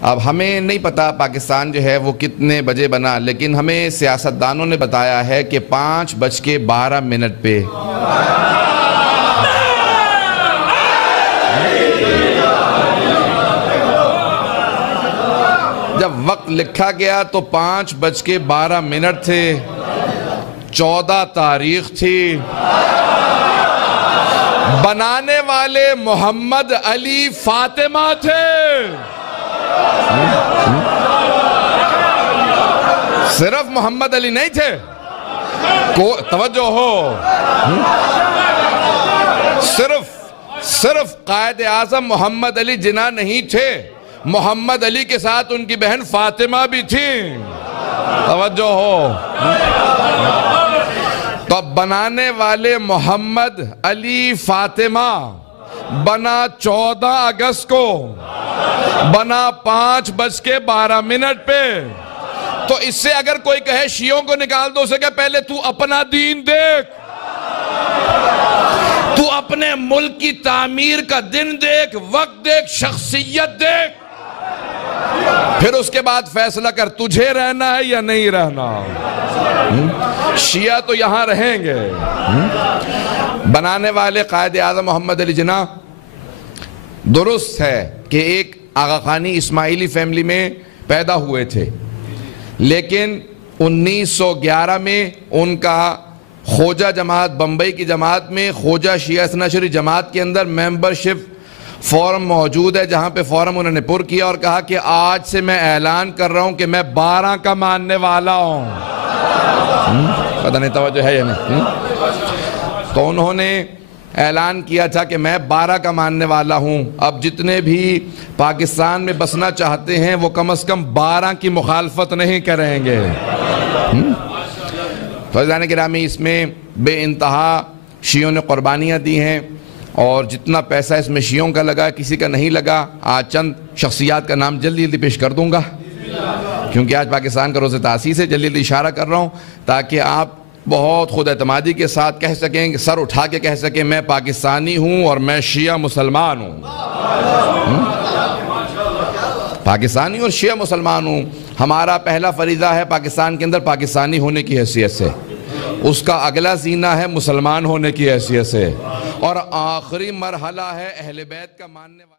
اب ہمیں نہیں پتا پاکستان جو ہے وہ کتنے بجے بنا، لیکن ہمیں سیاستدانوں نے بتایا ہے کہ 5:12 پہ جب وقت لکھا گیا تو 5:12 تھے، 14 تاریخ تھی، بنانے والے محمد علی فاطمہ تھے۔ صرف محمد علی نہیں تھے، توجہ ہو، صرف قائد اعظم محمد علی جناح نہیں تھے، محمد علی کے ساتھ ان کی بہن فاطمہ بھی تھی، توجہ ہو۔ تو بنانے والے محمد علی فاطمہ بنا 14 اگست کو، بنا 5:12 پہ۔ تو اس سے اگر کوئی کہے شیعوں کو نکال دو، اسے کہ پہلے تو اپنا دین دیکھ، تو اپنے ملک کی تعمیر کا دن دیکھ، وقت دیکھ، شخصیت دیکھ، پھر اس کے بعد فیصلہ کر تجھے رہنا ہے یا نہیں رہنا۔ شیعہ تو یہاں رہیں گے۔ بنانے والے قائد اعظم محمد علی جناح، درست ہے کہ ایک آغا خانی اسماعیلی فیملی میں پیدا ہوئے تھے، لیکن 1911 میں ان کا خوجہ جماعت، بمبئی کی جماعت میں خوجہ شیعہ اثنا عشری جماعت کے اندر ممبرشپ فارم موجود ہے، جہاں پہ فارم انہوں نے پر کیا اور کہا کہ آج سے میں اعلان کر رہا ہوں کہ میں 12 کا ماننے والا ہوں۔ پتہ نہیں توجہ ہے یا نہیں۔ تو انہوں نے اعلان کیا تھا کہ میں 12 کا ماننے والا ہوں، اب جتنے بھی پاکستان میں بسنا چاہتے ہیں وہ کم از کم 12 کی مخالفت نہیں کریں گے۔ فیضان گرامی، اس میں بے انتہا شیعوں نے قربانیاں دی ہیں، اور جتنا پیسہ اس میں شیعوں کا لگا، کسی کا نہیں لگا۔ آج چند شخصیات کا نام جلدی جلدی پیش کر دوں گا، کیونکہ آج پاکستان کا روز تاسیس ہے، جلدی جلدی اشارہ کر رہا ہوں تاکہ آپ بہت خود اعتمادی کے ساتھ کہہ سکیں، سر اٹھا کے کہہ سکیں میں پاکستانی ہوں اور میں شیعہ مسلمان ہوں۔ پاکستانی اور شیعہ مسلمان ہوں۔ ہمارا پہلا فریضہ ہے پاکستان کے اندر پاکستانی ہونے کی حیثیت سے، اس کا اگلا زینہ ہے مسلمان ہونے کی حیثیت سے، اور آخری مرحلہ ہے اہل بیت کا ماننے والا۔